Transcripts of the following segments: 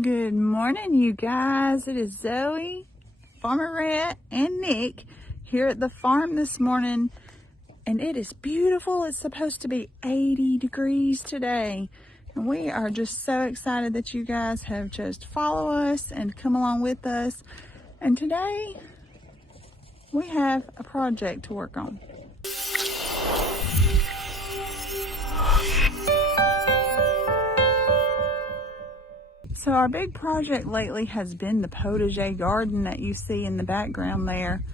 Good morning, you guys. It is Zoe, Farmer Red, and Nick here at the farm this morning, and it is beautiful. It's supposed to be 80 degrees today, and we are just so excited that you guys have just follow us and come along with us. And today we have a project to work on. So our big project lately has been the potager garden that you see in the background there.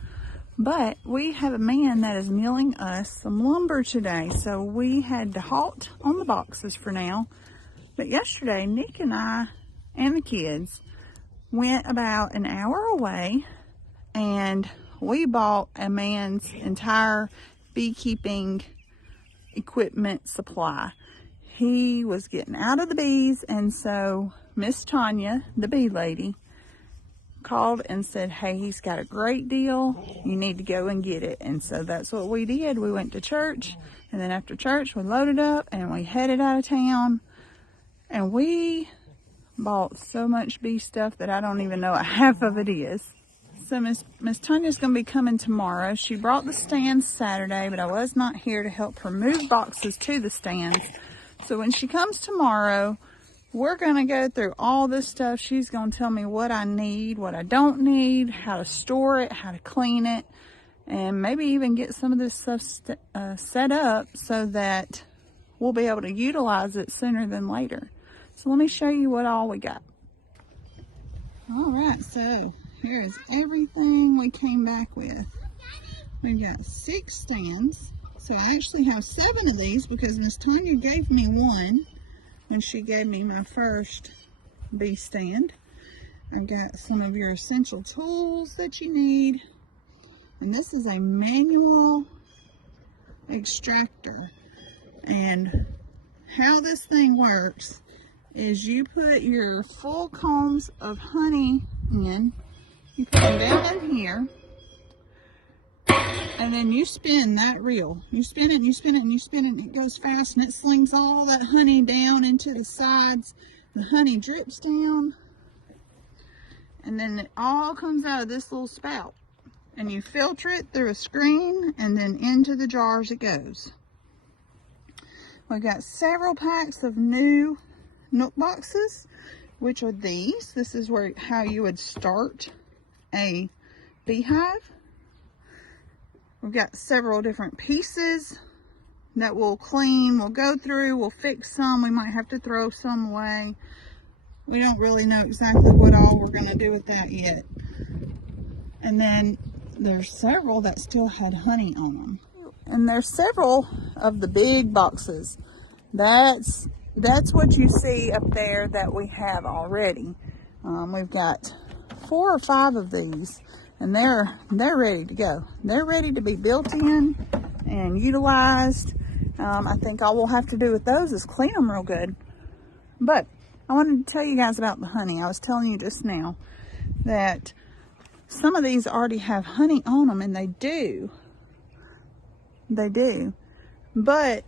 But we have a man that is milling us some lumber today. So we had to halt on the boxes for now. But yesterday, Nick and I and the kids went about an hour away and we bought a man's entire beekeeping equipment supply. He was getting out of the bees, and so Miss Tanya, the bee lady, called and said, hey, he's got a great deal. You need to go and get it. And so that's what we did. We went to church, and then after church, we loaded up and we headed out of town. And we bought so much bee stuff that I don't even know what half of it is. So Miss Tanya's going to be coming tomorrow. She brought the stands Saturday, but I was not here to help her move boxes to the stands. So when she comes tomorrow, we're going to go through all this stuff. She's going to tell me what I need, what I don't need, how to store it, how to clean it, and maybe even get some of this stuff set up so that we'll be able to utilize it sooner than later. So let me show you what all we got. All right, so here is everything we came back with. We've got 6 stands. So I actually have 7 of these because Miss Tanya gave me one when she gave me my first bee stand. I've got some of your essential tools that you need. And this is a manual extractor. And how this thing works is you put your full combs of honey in. You put them down in here. And then you spin that reel. You spin it, and you spin it, and you spin it, and it goes fast, and it slings all that honey down into the sides. The honey drips down, and then it all comes out of this little spout. And you filter it through a screen, and then into the jars it goes. We've got several packs of new Nook boxes, which are these. This is how you would start a beehive. We've got several different pieces that we'll clean, we'll go through, we'll fix some, we might have to throw some away. We don't really know exactly what all we're going to do with that yet. And then there's several that still had honey on them. And there's several of the big boxes. That's what you see up there that we have already. We've got 4 or 5 of these. And they're ready to go. They're ready to be built in and utilized. I think all we'll have to do with those is clean them real good. But I wanted to tell you guys about the honey. I was telling you just now that some of these already have honey on them, and they do. They do. But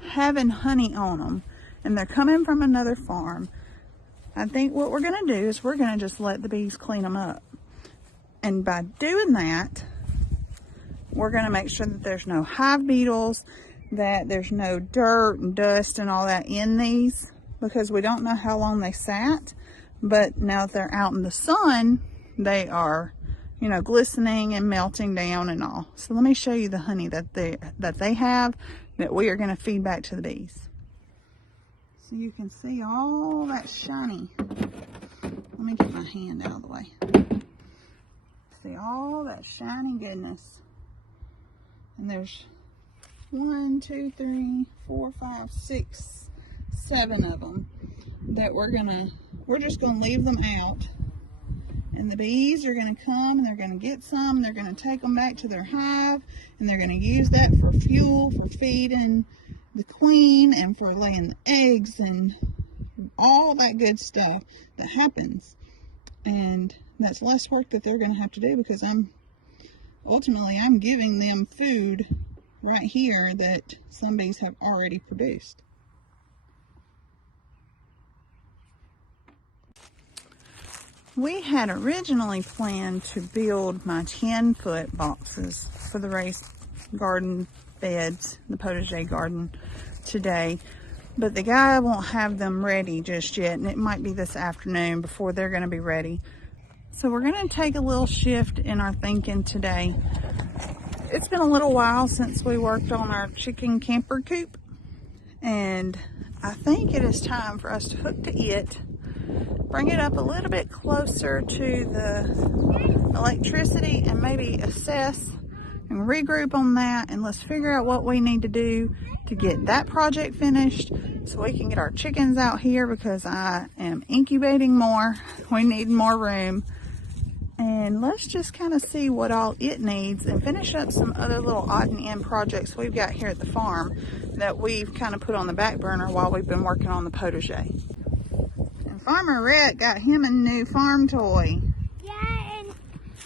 having honey on them, and they're coming from another farm, I think what we're going to do is we're going to just let the bees clean them up. And by doing that, we're going to make sure that there's no hive beetles, that there's no dirt and dust and all that in these, because we don't know how long they sat. But now that they're out in the sun, they are, glistening and melting down and all. So let me show you the honey that they have that we are going to feed back to the bees. So you can see all that shiny. Let me get my hand out of the way. See all that shiny goodness. And there's 1, 2, 3, 4, 5, 6, 7 of them that we're just gonna leave them out. And the bees are gonna come and they're gonna get some, and they're gonna take them back to their hive, and they're gonna use that for fuel, for feeding the queen, and for laying the eggs, and all that good stuff that happens. And that's less work that they're going to have to do, because I'm giving them food right here that some bees have already produced. We had originally planned to build my 10-foot boxes for the raised garden beds, the potager garden, today. But the guy won't have them ready just yet, and it might be this afternoon before they're going to be ready. So we're going to take a little shift in our thinking today. It's been a little while since we worked on our chicken camper coop, and I think it is time for us to hook to it, bring it up a little bit closer to the electricity, and maybe assess and regroup on that, and let's figure out what we need to do to get that project finished so we can get our chickens out here, because I am incubating more. We need more room. And let's just kind of see what all it needs and finish up some other little odd and end projects we've got here at the farm that we've kind of put on the back burner while we've been working on the potager. And Farmer Rhett got him a new farm toy. Yeah, and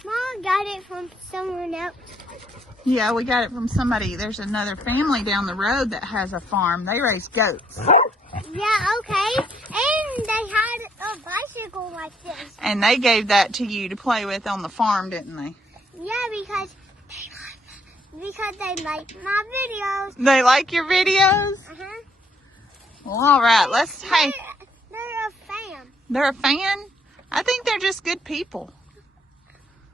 Mom got it from someone else. Yeah, we got it from somebody. There's another family down the road that has a farm. They raise goats. Yeah, okay. And they had a bicycle like this. And they gave that to you to play with on the farm, didn't they? Yeah, because they like my videos. They like your videos? Uh-huh. Well, all right. Hey. They're a fan. They're a fan? I think they're just good people.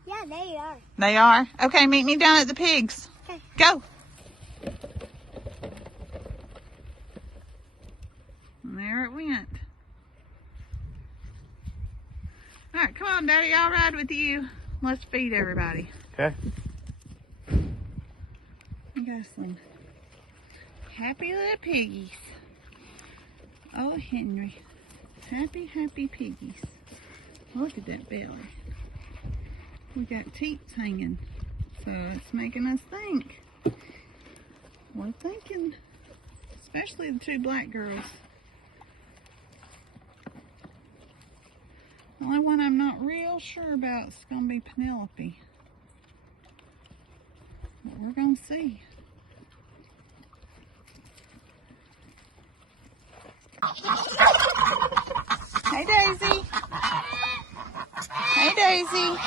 Yeah, they are. They are? Okay, meet me down at the pigs. Okay. Go. And there it went. All right, come on, Daddy. I'll ride with you. Let's feed everybody. Okay. I got some happy little piggies. Oh, Henry. Happy, happy piggies. Look at that belly. We got teats hanging, so it's making us think. We're thinking, especially the two black girls. The only one I'm not real sure about is going to be Penelope. But we're going to see. Hey, Daisy. Hey, Daisy.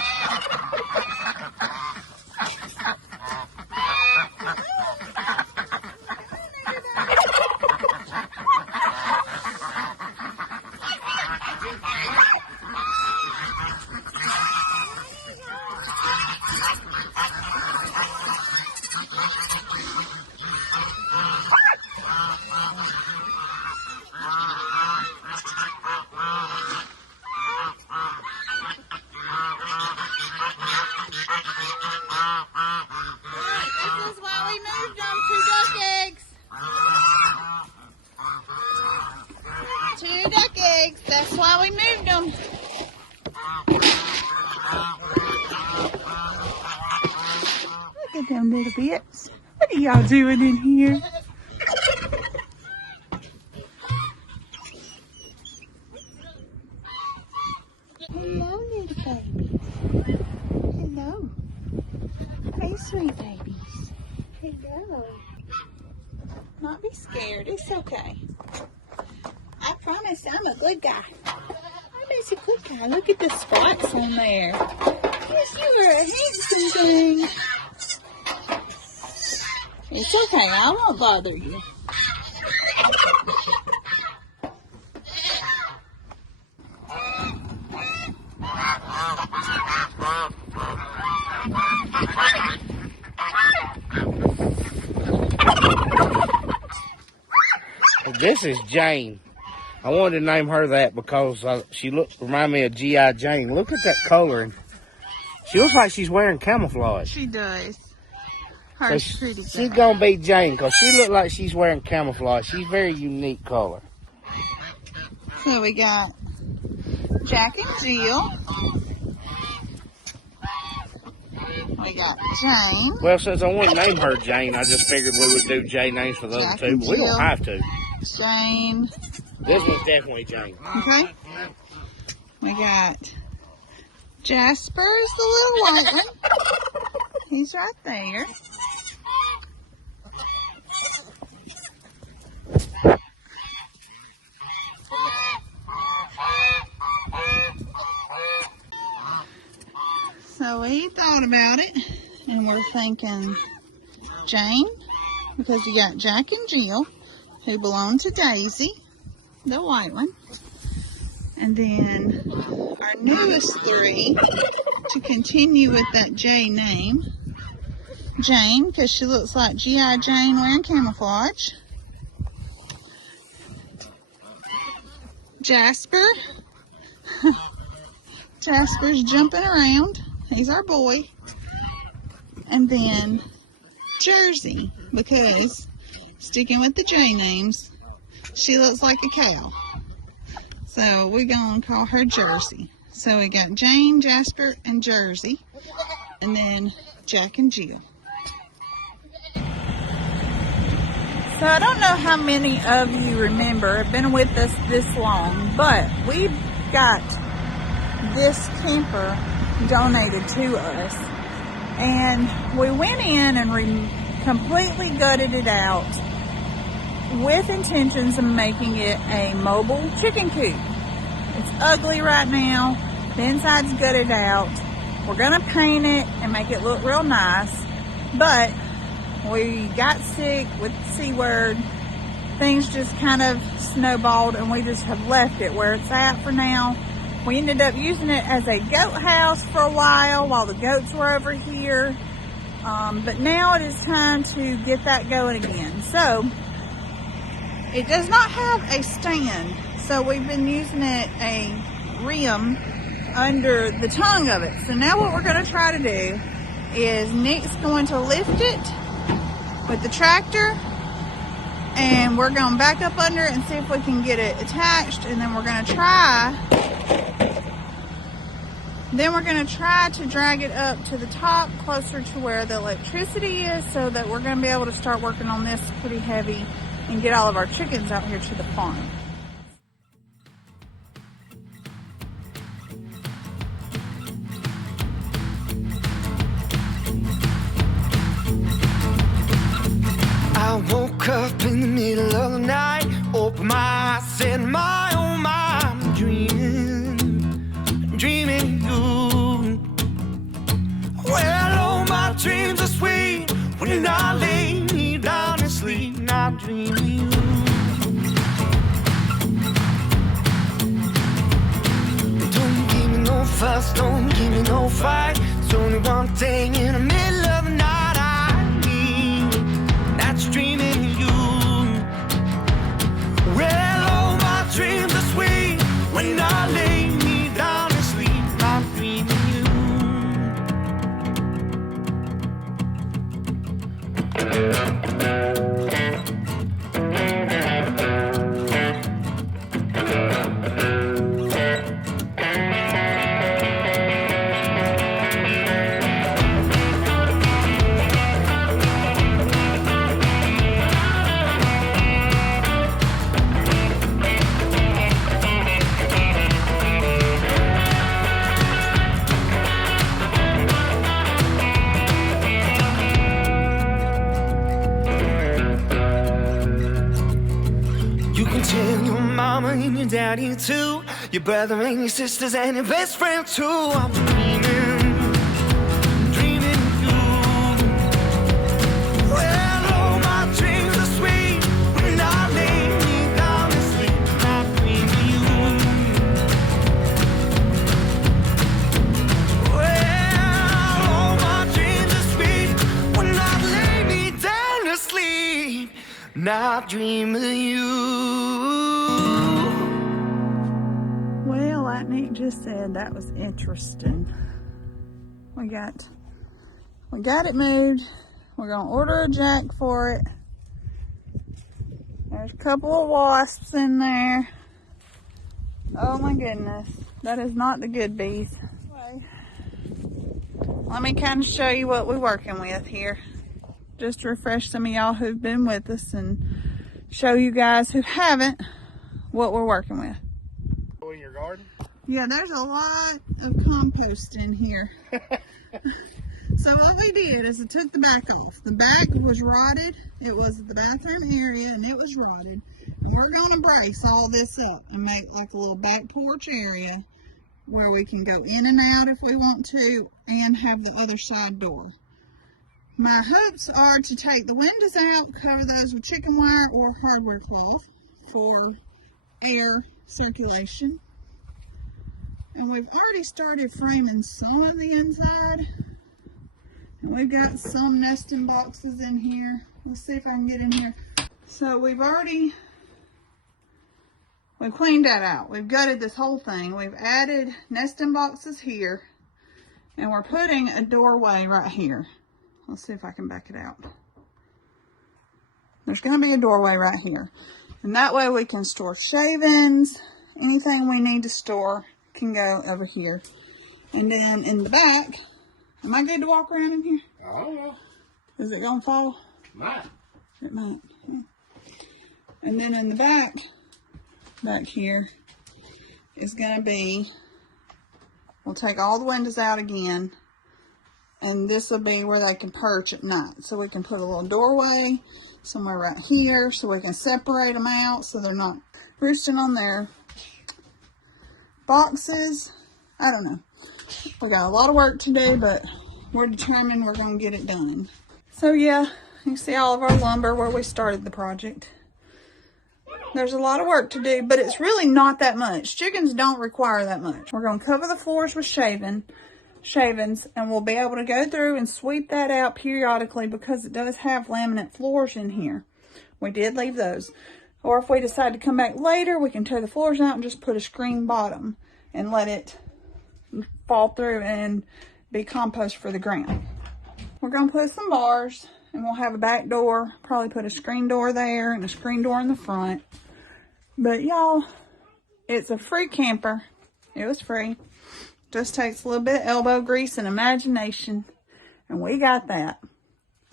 That's why we moved them. Look at them little bits. What are y'all doing in here? Hello, little babies. Hello. Hey, sweet babies. Hello. Not be scared. It's okay. I promise I'm a good guy. I'm just a good guy. Look at the spots on there. Yes, you are a handsome thing. It's okay. I won't bother you. This is Jane. I wanted to name her that because she remind me of G.I. Jane. Look at that coloring. She looks like she's wearing camouflage. She does. Her's pretty good. She's going to be Jane because she looks like she's wearing camouflage. She's very unique color. So we got Jack and Jill. We got Jane. Well, since I want to name her Jane, I just figured we would do J names for the other two, but we don't have to. Jane. This one's definitely Jane. Okay. We got Jasper's the little white one. He's right there. So we thought about it, and we're thinking Jane, because you got Jack and Jill, who belong to Daisy, the white one. And then our newest three, to continue with that J name, Jane, because she looks like G.I. Jane wearing camouflage. Jasper. Jasper's jumping around. He's our boy. And then Jersey, because sticking with the J names, she looks like a cow. So we're going to call her Jersey. So we got Jane, Jasper, and Jersey. And then Jack and Jill. So I don't know how many of you remember, have been with us this long, but we got this camper donated to us. And we went in and completely gutted it out with intentions of making it a mobile chicken coop. It's ugly right now. The inside's gutted out. We're going to paint it and make it look real nice. But we got sick with the C word. Things just kind of snowballed and we just have left it where it's at for now. We ended up using it as a goat house for a while the goats were over here. But now it is time to get that going again. So it does not have a stand. So we've been using it a rim under the tongue of it. So now what we're going to try to do is Nick's going to lift it with the tractor, and we're going to back up under it and see if we can get it attached, and then we're going to try to drag it up to the top closer to where the electricity is, so that we're going to be able to start working on this pretty heavy and get all of our chickens out here to the farm. I woke up in the middle of the night, opened my eyes, said my oh my, I'm dreaming you. Well, all my dreams are sweet when I lay me down to sleep, not dreaming you. Don't give me no fuss, don't give me no fight. It's only one thing in the middle of the night dreaming you. Well, all my dreams are sweet when I lay me down to sleep, I'm dreaming and your daddy too, your brother and your sisters and your best friend too. I'm dreaming of you. Well, all my dreams are sweet when I lay me down to sleep, I'm dreaming you. Well, all my dreams are sweet when I lay me down to sleep, not dream of you. Like Nick just said, that was interesting. We got it moved. We're gonna order a jack for it. There's a couple of wasps in there. Oh my goodness, that is not the good bees. Anyway, let me kind of show you what we're working with here, just to refresh some of y'all who've been with us and show you guys who haven't what we're working with. In your garden? Yeah, there's a lot of compost in here. So what we did is I took the back off. The back was rotted. It was the bathroom area and it was rotted. And we're going to brace all this up and make like a little back porch area where we can go in and out if we want to, and have the other side door. My hopes are to take the windows out, cover those with chicken wire or hardware cloth for air circulation. And we've already started framing some of the inside. And we've got some nesting boxes in here. Let's see if I can get in here. So we've cleaned that out. We've gutted this whole thing. We've added nesting boxes here. And we're putting a doorway right here. Let's see if I can back it out. There's going to be a doorway right here. And that way we can store shavings. Anything we need to store can go over here. And then in the back, am I good to walk around in here? I don't know. Is it going to fall? Might. It might. Yeah. And then in the back here, is going to be, we'll take all the windows out again. And this will be where they can perch at night. So we can put a little doorway somewhere right here so we can separate them out so they're not roosting on their boxes. I don't know. We got a lot of work to do, but we're determined we're going to get it done. So yeah, you see all of our lumber where we started the project. There's a lot of work to do, but it's really not that much. Chickens don't require that much. We're going to cover the floors with shavings, and we'll be able to go through and sweep that out periodically because it does have laminate floors in here. We did leave those. Or if we decide to come back later, we can tear the floors out and just put a screen bottom and let it fall through and be compost for the ground. We're going to put some bars, and we'll have a back door, probably put a screen door there and a screen door in the front. But y'all, it's a free camper. It was free. Just takes a little bit of elbow grease and imagination, and we got that.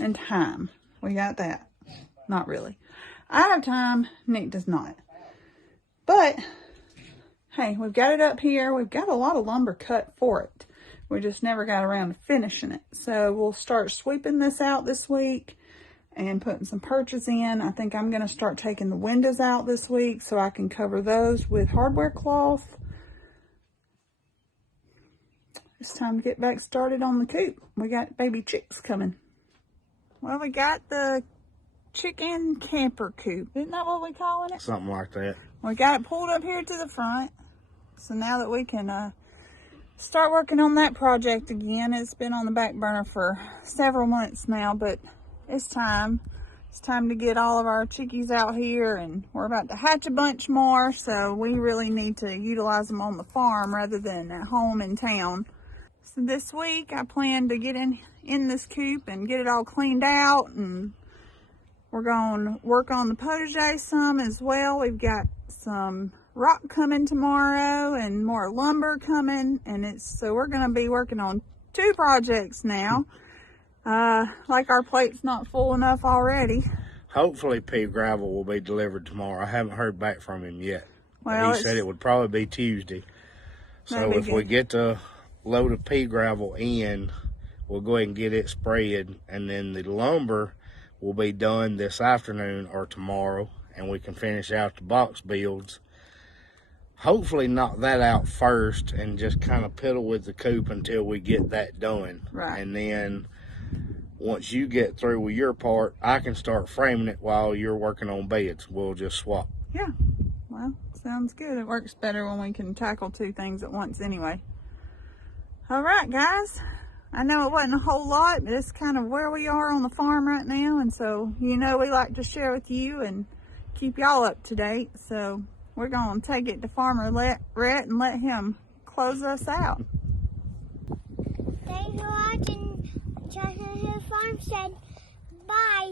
And time. We got that. Not really. I have time. Nick does not. But, hey, we've got it up here. We've got a lot of lumber cut for it. We just never got around to finishing it. So we'll start sweeping this out this week and putting some perches in. I think I'm going to start taking the windows out this week so I can cover those with hardware cloth. It's time to get back started on the coop. We got baby chicks coming. Well, we got the chicken camper coop. Isn't that what we're calling it? Something like that. We got it pulled up here to the front. So now that we can start working on that project again. It's been on the back burner for several months now, but it's time. It's time to get all of our chickies out here, and we're about to hatch a bunch more, so we really need to utilize them on the farm rather than at home in town. So this week I plan to get in this coop and get it all cleaned out, and we're going to work on the potager some as well. We've got some rock coming tomorrow and more lumber coming, and so we're going to be working on 2 projects now. Like our plate's not full enough already. Hopefully pea gravel will be delivered tomorrow. I haven't heard back from him yet. Well, he said it would probably be Tuesday. So if we get the load of pea gravel in, we'll go ahead and get it sprayed, and then the lumber will be done this afternoon or tomorrow, and we can finish out the box builds. Hopefully knock that out first and just kind of piddle with the coop until we get that done. Right. And then once you get through with your part, I can start framing it while you're working on beds. We'll just swap. Yeah. Well, sounds good. It works better when we can tackle 2 things at once anyway. All right, guys. I know it wasn't a whole lot, but it's kind of where we are on the farm right now. And so, we like to share with you and keep y'all up to date. So we're going to take it to Farmer Rhett and let him close us out. Thanks for watching Chestnut Farmstead. Bye.